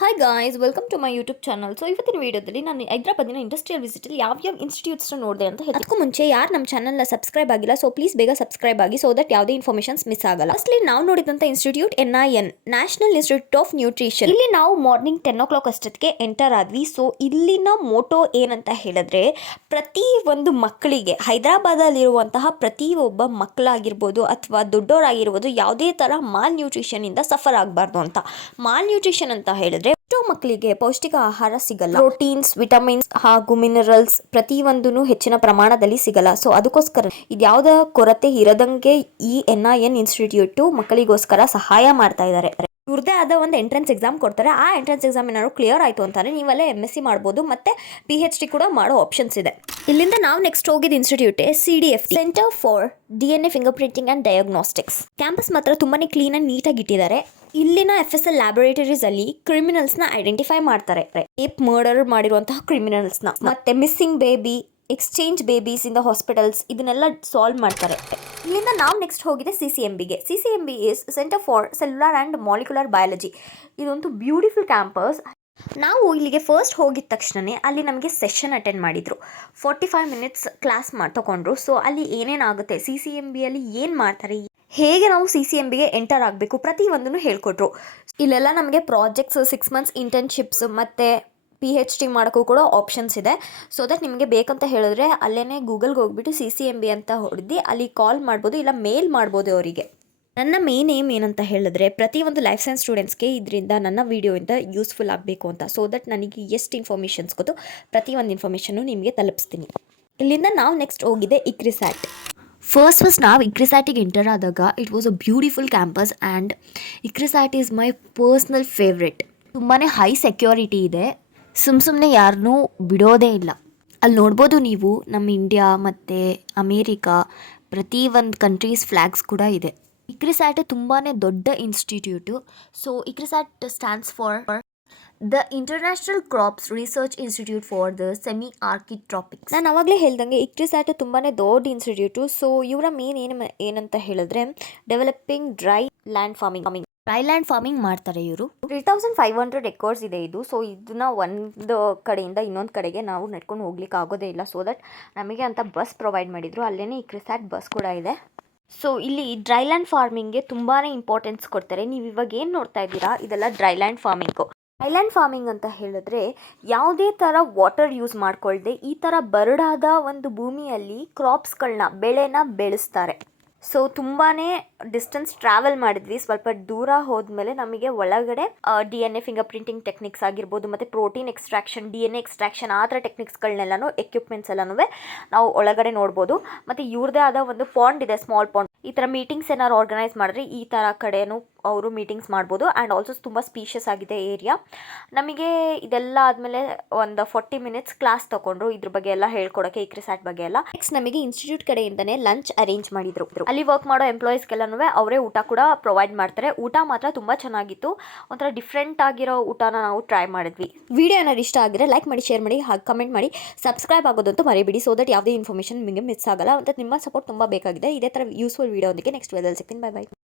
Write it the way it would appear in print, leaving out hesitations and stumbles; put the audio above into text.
Hi guys, welcome to my YouTube channel. So ಇವತ್ತಿನ ವೀಡಿಯೋದಲ್ಲಿ ನಾನು ಹೈದರಾಬಾದಿನ ಇಂಡಸ್ಟ್ರಿಯಲ್ ವಿಸಿಟಲ್ಲಿ ಯಾವ್ಯಾವ ಇನ್ಸ್ಟಿಟ್ಯೂಟ್ಸ್ನ ನೋಡಿದೆ ಅಂತ ಹೇಳಿ. ಅದಕ್ಕೂ ಮುಂಚೆ ಯಾರು ನಮ್ಮ ಚಾನಲ್ನ ಸಬ್ಸ್ಕ್ರೈಬ್ ಆಗಿಲ್ಲ, ಸೊ ಪ್ಲೀಸ್ ಬೇಗ ಸಬ್ಸ್ಕ್ರೈಬ್ ಆಗಿ, ಸೊ ದಟ್ ಯಾವುದೇ ಇನ್ಫಾರ್ಮೇಷನ್ಸ್ ಮಿಸ್ ಆಗಲ್ಲ. ಫಸ್ಟ್ಲಿ ನಾವು ನೋಡಿದಂಥ institute NIN, national institute of nutrition. ಇಲ್ಲಿ ನಾವು ಮಾರ್ನಿಂಗ್ 10 o'clock ಅಷ್ಟೊತ್ತಿಗೆ ಎಂಟರ್ ಆದ್ವಿ. ಸೊ ಇಲ್ಲಿನ ಮೋಟೋ ಏನಂತ ಹೇಳಿದ್ರೆ, ಪ್ರತಿ ಒಂದು ಮಕ್ಕಳಿಗೆ ಹೈದರಾಬಾದಲ್ಲಿರುವಂತಹ ಪ್ರತಿಯೊಬ್ಬ ಮಕ್ಕಳಾಗಿರ್ಬೋದು ಅಥವಾ ದೊಡ್ಡವರಾಗಿರ್ಬೋದು ಯಾವುದೇ ಥರ ಮಾಲ್ ನ್ಯೂಟ್ರಿಷನಿಂದ ಸಫರ್ ಆಗಬಾರ್ದು ಅಂತ. ಮಾಲ್ ನ್ಯೂಟ್ರಿಷನ್ ಅಂತ ಹೇಳಿದ್ರೆ ಎಷ್ಟೋ ಮಕ್ಕಳಿಗೆ ಪೌಷ್ಟಿಕ ಆಹಾರ ಸಿಗಲ್ಲ, ಪ್ರೋಟೀನ್ಸ್, ವಿಟಮಿನ್ಸ್ ಹಾಗೂ ಮಿನರಲ್ಸ್ ಪ್ರತಿಯೊಂದೂ ಹೆಚ್ಚಿನ ಪ್ರಮಾಣದಲ್ಲಿ ಸಿಗಲ್ಲ. ಸೊ ಅದಕ್ಕೋಸ್ಕರ ಇದ್ಯಾವುದೇ ಕೊರತೆ ಇರದಂಗೆ ಈ NIN ಇನ್ಸ್ಟಿಟ್ಯೂಟ್ ಮಕ್ಕಳಿಗೋಸ್ಕರ ಸಹಾಯ ಮಾಡ್ತಾ ಇದ್ದಾರೆ. ಇವ್ರದೇ ಆದ ಒಂದು ಎಂಟ್ರೆನ್ಸ್ ಎಕ್ಸಾಮ್ ಕೊಡ್ತಾರೆ. ಆ ಎಂಟ್ರೆನ್ಸ್ ಎಕ್ಸಾಮ್ ಏನಾದ್ರು ಕ್ಲಿಯರ್ ಆಯಿತು ಅಂತಾನೆ ನೀವಲ್ಲೇ MSc ಮಾಡ್ಬೋದು, ಮತ್ತೆ PhD ಕೂಡ ಮಾಡೋ ಆಪ್ಷನ್ಸ್ ಇದೆ. ಇಲ್ಲಿಂದ ನಾವು ನೆಕ್ಸ್ಟ್ ಹೋಗಿದ್ದು institute CDF, centre for DNA finger printing and diagnostics. Campus ಮಾತ್ರ ತುಂಬಾನೇ ಕ್ಲೀನ್ ಆಗಿ ನೀಟಾಗಿ ಇಟ್ಟಿದ್ದಾರೆ. ಇಲ್ಲಿನ FSL ಲ್ಯಾಬೊರೇಟರೀಸ್ ಅಲ್ಲಿ ಕ್ರಿಮಿನಲ್ಸ್ನ ಐಡೆಂಟಿಫೈ ಮಾಡ್ತಾರೆ. ರೇಪ್ ಮರ್ಡರ್ ಮಾಡಿರುವಂತಹ ಕ್ರಿಮಿನಲ್ಸ್ನ, ಮತ್ತೆ missing baby, exchange babies in the hospitals, ಇದನ್ನೆಲ್ಲ ಸಾಲ್ವ್ ಮಾಡ್ತಾರೆ. ಇಲ್ಲಿಂದ ನಾವು ನೆಕ್ಸ್ಟ್ ಹೋಗಿದೆ CCMBಗೆ. CCMB is centre for cellular and molecular biology. ಇದೊಂದು ಬ್ಯೂಟಿಫುಲ್ ಕ್ಯಾಂಪಸ್. ನಾವು ಇಲ್ಲಿಗೆ ಫಸ್ಟ್ ಹೋಗಿದ ತಕ್ಷಣವೇ ಅಲ್ಲಿ ನಮಗೆ ಸೆಷನ್ ಅಟೆಂಡ್ ಮಾಡಿದರು. 45 minutes ಕ್ಲಾಸ್ ತಗೊಂಡ್ರು. ಸೊ ಅಲ್ಲಿ ಏನೇನಾಗುತ್ತೆ, CCMBಯಲ್ಲಿ ಏನು ಮಾಡ್ತಾರೆ, ಹೇಗೆ ನಾವು CCMBಗೆ ಎಂಟರ್ ಆಗಬೇಕು, ಪ್ರತಿಯೊಂದನ್ನು ಹೇಳ್ಕೊಟ್ರು. ಇಲ್ಲೆಲ್ಲ ನಮಗೆ ಪ್ರಾಜೆಕ್ಟ್ಸ್, 6 months ಇಂಟರ್ನ್ಶಿಪ್ಸ್ ಮತ್ತು PhD ಮಾಡೋಕ್ಕೂ ಕೂಡ ಆಪ್ಷನ್ಸ್ ಇದೆ. ಸೊ ದಟ್ ನಿಮಗೆ ಬೇಕಂತ ಹೇಳಿದ್ರೆ ಅಲ್ಲೇ ಗೂಗಲ್ಗೆ ಹೋಗ್ಬಿಟ್ಟು CCMB ಅಂತ ಹೊಡೆದು ಅಲ್ಲಿ ಕಾಲ್ ಮಾಡ್ಬೋದು, ಇಲ್ಲ ಮೇಲ್ ಮಾಡ್ಬೋದು ಅವರಿಗೆ. ನನ್ನ ಮೇನ್ ಏಮ್ ಏನಂತ ಹೇಳಿದ್ರೆ, ಪ್ರತಿಯೊಂದು ಲೈಫ್ ಸೈನ್ಸ್ ಸ್ಟೂಡೆಂಟ್ಸ್ಗೆ ಇದರಿಂದ ನನ್ನ ವೀಡಿಯೋಯಿಂದ ಯೂಸ್ಫುಲ್ ಆಗಬೇಕು ಅಂತ. ಸೊ ದಟ್ ನನಗೆ ಎಷ್ಟು ಇನ್ಫಾರ್ಮೇಷನ್ಸ್ ಗೊತ್ತು ಪ್ರತಿಯೊಂದು ಇನ್ಫಾರ್ಮೇಷನ್ನು ನಿಮಗೆ ತಲುಪಿಸ್ತೀನಿ. ಇಲ್ಲಿಂದ ನಾವು ನೆಕ್ಸ್ಟ್ ಹೋಗಿದೆ ICRISAT. ಫಸ್ಟ್ ನಾವು ICRISATಗೆ ಎಂಟರ್ ಆದಾಗ it was a beautiful campus and ICRISAT is my personal favourite. ತುಂಬಾ ಹೈ ಸೆಕ್ಯೂರಿಟಿ ಇದೆ, ಸುಮ್ಮನೆ ಯಾರನ್ನೂ ಬಿಡೋದೇ ಇಲ್ಲ. ಅಲ್ಲಿ ನೋಡ್ಬೋದು ನೀವು ನಮ್ಮ ಇಂಡಿಯಾ ಮತ್ತು ಅಮೇರಿಕಾ ಪ್ರತಿಯೊಂದು ಕಂಟ್ರೀಸ್ ಫ್ಲ್ಯಾಗ್ಸ್ ಕೂಡ ಇದೆ. ICRISAT ತುಂಬಾ ದೊಡ್ಡ institute. So ICRISAT stands for the international crops research institute for the semi arid tropics. ನಾನು ಅವಾಗಲೇ ಹೇಳ್ದಂಗೆ ICRISAT ತುಂಬಾ ದೊಡ್ಡ ಇನ್ಸ್ಟಿಟ್ಯೂಟು. ಸೊ ಇವರ ಮೇನ್ ಏನಂತ ಹೇಳಿದ್ರೆ, ಡೆವಲಪಿಂಗ್ ಡ್ರೈ ಲ್ಯಾಂಡ್ ಫಾರ್ಮಿಂಗ್ ಮಾಡ್ತಾರೆ ಇವರು. 3500 acres ಇದೆ ಇದು. ಸೊ ಇದನ್ನ ಒಂದು ಕಡೆಯಿಂದ ಇನ್ನೊಂದು ಕಡೆಗೆ ನಾವು ನಡ್ಕೊಂಡು ಹೋಗ್ಲಿಕ್ಕೆ ಆಗೋದೇ ಇಲ್ಲ. ಸೊ ದಟ್ ನಮಗೆ ಅಂತ ಬಸ್ ಪ್ರೊವೈಡ್ ಮಾಡಿದ್ರು, ಅಲ್ಲೇ ICRISAT ಬಸ್ ಕೂಡ ಇದೆ. ಸೊ ಇಲ್ಲಿ ಡ್ರೈಲ್ಯಾಂಡ್ ಫಾರ್ಮಿಂಗ್ಗೆ ತುಂಬಾ ಇಂಪಾರ್ಟೆನ್ಸ್ ಕೊಡ್ತಾರೆ. ನೀವು ಇವಾಗ ಏನು ನೋಡ್ತಾ ಇದ್ದೀರಾ, ಇದೆಲ್ಲ ಡ್ರೈಲ್ಯಾಂಡ್ ಫಾರ್ಮಿಂಗು. ಡ್ರೈಲ್ಯಾಂಡ್ ಫಾರ್ಮಿಂಗ್ ಅಂತ ಹೇಳಿದ್ರೆ, ಯಾವುದೇ ಥರ ವಾಟರ್ ಯೂಸ್ ಮಾಡ್ಕೊಳ್ದೆ ಈ ಥರ ಬರಡಾದ ಒಂದು ಭೂಮಿಯಲ್ಲಿ ಬೆಳೆನ ಬೆಳೆಸ್ತಾರೆ. ಸೊ ತುಂಬಾ ಡಿಸ್ಟೆನ್ಸ್ ಟ್ರಾವೆಲ್ ಮಾಡಿದ್ವಿ. ಸ್ವಲ್ಪ ದೂರ ಹೋದ್ಮೇಲೆ ನಮಗೆ ಒಳಗಡೆ DNA ಫಿಂಗರ್ ಪ್ರಿಂಟಿಂಗ್ ಟೆಕ್ನಿಕ್ಸ್ ಆಗಿರ್ಬೋದು, ಮತ್ತು ಪ್ರೋಟೀನ್ ಎಕ್ಸ್ಟ್ರಾಕ್ಷನ್, DNA ಎಕ್ಸ್ಟ್ರಾಕ್ಷನ್, ಆ ಥರ ಟೆಕ್ನಿಕ್ಸ್ಗಳನ್ನೆಲ್ಲನೂ ಎಕ್ವಿಪ್ಮೆಂಟ್ಸ್ ಎಲ್ಲನೂ ನಾವು ಒಳಗಡೆ ನೋಡ್ಬೋದು. ಮತ್ತು ಇವ್ರದ್ದೇ ಆದ ಒಂದು ಪಾಂಡ್ ಇದೆ, ಸ್ಮಾಲ್ ಪಾಂಡ್. ಈ ಥರ ಮೀಟಿಂಗ್ಸ್ ಏನಾದ್ರು ಆರ್ಗನೈಸ್ ಮಾಡಿದ್ರೆ ಈ ಥರ ಕಡೆನೂ ಅವರು ಮೀಟಿಂಗ್ಸ್ ಮಾಡ್ಬೋದು. ಆ್ಯಂಡ್ ಆಲ್ಸೋ ತುಂಬ ಸ್ಪೀಷಿಯಸ್ ಆಗಿದೆ ಏರಿಯಾ. ನಮಗೆ ಇದೆಲ್ಲ ಆದಮೇಲೆ ಒಂದು 40 minutes ಕ್ಲಾಸ್ ತೊಗೊಂಡ್ರು ಇದ್ರ ಬಗ್ಗೆ ಎಲ್ಲ ಹೇಳ್ಕೊಡೋಕ್ಕೆ, ICRISAT ಬಗ್ಗೆ ಎಲ್ಲ. ನೆಕ್ಸ್ಟ್ ನಮಗೆ ಇನ್ಸ್ಟಿಟ್ಯೂಟ್ ಕಡೆಯಿಂದನೇ ಲಂಚ್ ಅರೇಂಜ್ ಮಾಡಿದ್ರು. ಅಲ್ಲಿ ವರ್ಕ್ ಮಾಡೋ ಎಂಪ್ಲಾಯೀಸ್ಗೆಲ್ಲನೂ ಅವರೇ ಊಟ ಕೂಡ ಪ್ರೊವೈಡ್ ಮಾಡ್ತಾರೆ. ಊಟ ಮಾತ್ರ ತುಂಬ ಚೆನ್ನಾಗಿತ್ತು. ಒಂಥರ ಡಿಫ್ರೆಂಟ್ ಆಗಿರೋ ಊಟನ ನಾವು ಟ್ರೈ ಮಾಡಿದ್ವಿ. ವಿಡಿಯೋ ಏನಾದ್ರು ಇಷ್ಟ ಆಗಿದ್ರೆ ಲೈಕ್ ಮಾಡಿ, ಶೇರ್ ಮಾಡಿ, ಹಾಗೆ ಕಮೆಂಟ್ ಮಾಡಿ, ಸಬ್ಸ್ಕ್ರೈಬ್ ಆಗೋದಂತೂ ಮರಿಬೇಡಿ. ಸೊ ದಟ್ ಯಾವುದೇ ಇನ್ಫಾರ್ಮೇಷನ್ ನಿಮಗೆ ಮಿಸ್ ಆಗಲ್ಲ. ಮತ್ತು ನಿಮ್ಮ ಸಪೋರ್ಟ್ ತುಂಬ ಬೇಕಾಗಿದೆ. ಇದೇ ಥರ ಯೂಸ್ಫುಲ್ ವೀಡಿಯೋ ಒಂದಿಗೆ ನೆಕ್ಸ್ಟ್ ವಿಡಿಯೋದಲ್ಲಿ ಸಿಗ್ತೀನಿ. ಬೈ.